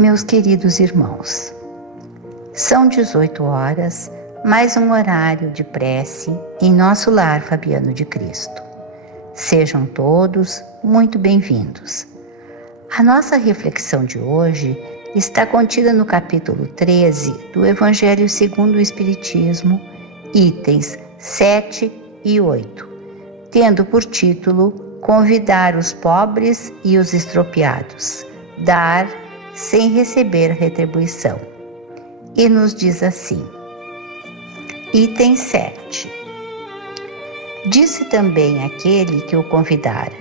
Meus queridos irmãos, são 18 horas, mais um horário de prece em nosso lar Fabiano de Cristo. Sejam todos muito bem-vindos. A nossa reflexão de hoje está contida no capítulo 13 do Evangelho segundo o Espiritismo, itens 7 e 8, tendo por título Convidar os pobres e os estropiados, dar sem receber retribuição. E nos diz assim: item 7. Disse também aquele que o convidara: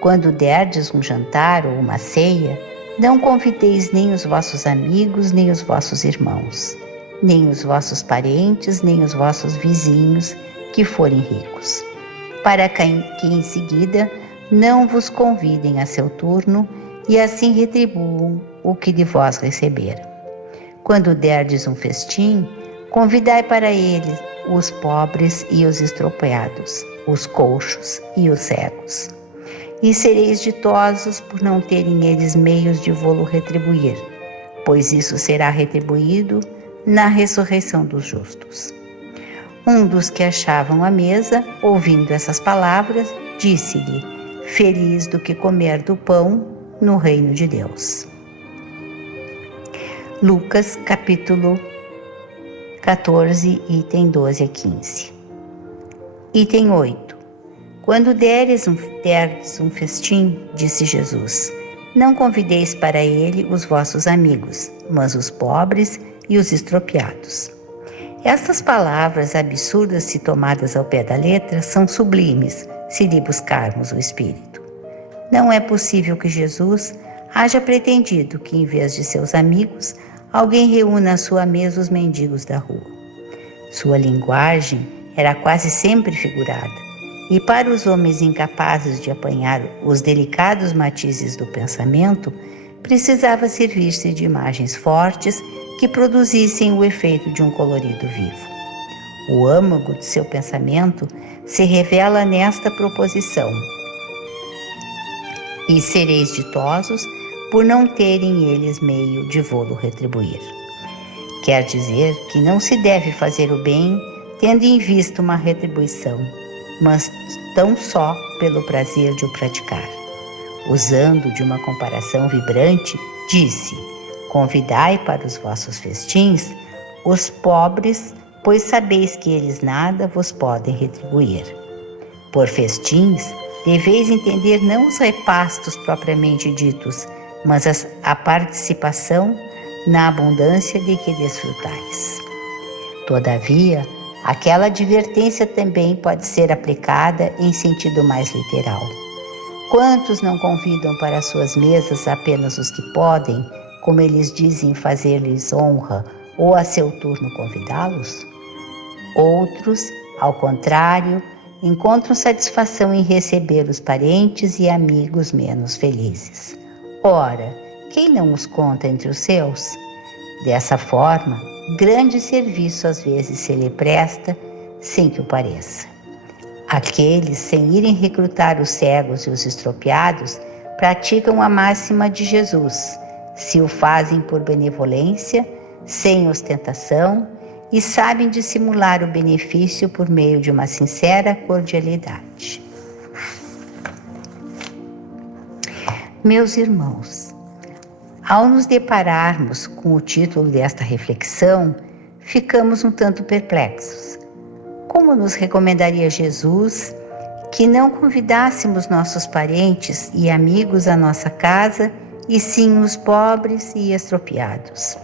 quando derdes um jantar ou uma ceia, não convideis nem os vossos amigos, nem os vossos irmãos, nem os vossos parentes, nem os vossos vizinhos, que forem ricos, para que em seguida não vos convidem a seu turno e assim retribuam o que de vós receberam. Quando derdes um festim, convidai para ele os pobres e os estropiados, os coxos e os cegos. E sereis ditosos por não terem eles meios de vô-lo retribuir, pois isso será retribuído na ressurreição dos justos. Um dos que achavam a mesa, ouvindo essas palavras, disse-lhe: feliz do que comer do pão no reino de Deus. Lucas, capítulo 14, item 12 a 15. Item 8. Quando derdes um festim, disse Jesus, não convideis para ele os vossos amigos, mas os pobres e os estropiados. Estas palavras absurdas, se tomadas ao pé da letra, são sublimes, se lhe buscarmos o espírito. Não é possível que Jesus haja pretendido que, em vez de seus amigos, alguém reúna à sua mesa os mendigos da rua. Sua linguagem era quase sempre figurada, e para os homens incapazes de apanhar os delicados matizes do pensamento, precisava servir-se de imagens fortes que produzissem o efeito de um colorido vivo. O âmago de seu pensamento se revela nesta proposição: e sereis ditosos por não terem eles meio de vô-lo retribuir. Quer dizer que não se deve fazer o bem tendo em vista uma retribuição, mas tão só pelo prazer de o praticar. Usando de uma comparação vibrante, disse: convidai para os vossos festins os pobres, pois sabeis que eles nada vos podem retribuir. Por festins, deveis entender não os repastos propriamente ditos, mas a participação na abundância de que desfrutais. Todavia, aquela advertência também pode ser aplicada em sentido mais literal. Quantos não convidam para suas mesas apenas os que podem, como eles dizem fazer-lhes honra, ou a seu turno convidá-los? Outros, ao contrário, encontram satisfação em receber os parentes e amigos menos felizes. Ora, quem não os conta entre os seus? Dessa forma, grande serviço às vezes se lhe presta, sem que o pareça. Aqueles, sem irem recrutar os cegos e os estropiados, praticam a máxima de Jesus, se o fazem por benevolência, sem ostentação, e sabem dissimular o benefício por meio de uma sincera cordialidade. Meus irmãos, ao nos depararmos com o título desta reflexão, ficamos um tanto perplexos. Como nos recomendaria Jesus que não convidássemos nossos parentes e amigos à nossa casa, e sim os pobres e estropiados?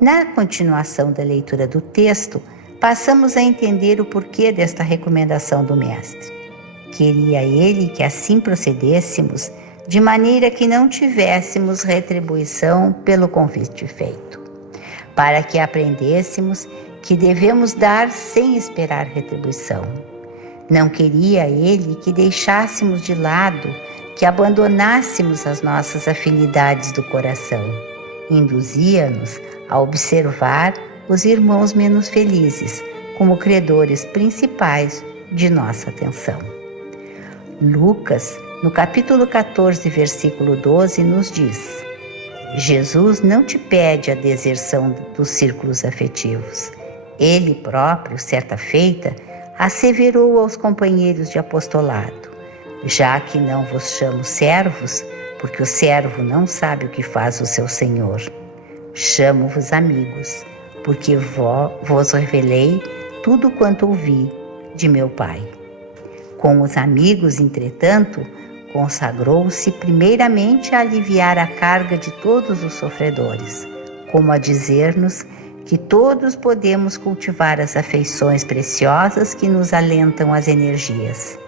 Na continuação da leitura do texto, passamos a entender o porquê desta recomendação do Mestre. Queria ele que assim procedêssemos, de maneira que não tivéssemos retribuição pelo convite feito, para que aprendêssemos que devemos dar sem esperar retribuição. Não queria ele que deixássemos de lado, que abandonássemos as nossas afinidades do coração. Induzia-nos a observar os irmãos menos felizes como credores principais de nossa atenção. Lucas, no capítulo 14, versículo 12, nos diz: Jesus não te pede a deserção dos círculos afetivos. Ele próprio, certa feita, asseverou aos companheiros de apostolado: já que não vos chamo servos, porque o servo não sabe o que faz o seu senhor. Chamo-vos amigos, porque vos revelei tudo quanto ouvi de meu Pai. Com os amigos, entretanto, consagrou-se primeiramente a aliviar a carga de todos os sofredores, como a dizer-nos que todos podemos cultivar as afeições preciosas que nos alentam as energias,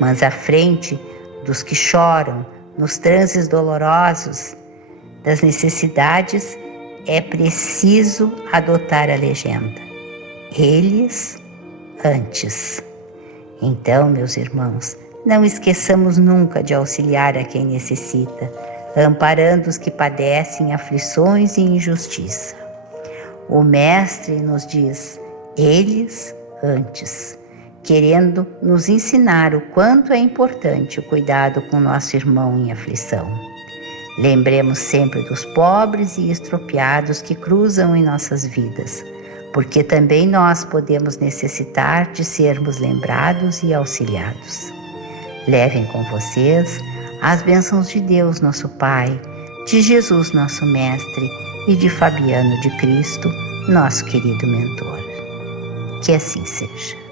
mas à frente dos que choram nos transes dolorosos das necessidades é preciso adotar a legenda: eles antes. Então, meus irmãos, não esqueçamos nunca de auxiliar a quem necessita, amparando os que padecem aflições e injustiça. O Mestre nos diz: eles antes, querendo nos ensinar o quanto é importante o cuidado com nosso irmão em aflição. Lembremos sempre dos pobres e estropiados que cruzam em nossas vidas, porque também nós podemos necessitar de sermos lembrados e auxiliados. Levem com vocês as bênçãos de Deus, nosso Pai, de Jesus, nosso Mestre, e de Fabiano de Cristo, nosso querido mentor. Que assim seja.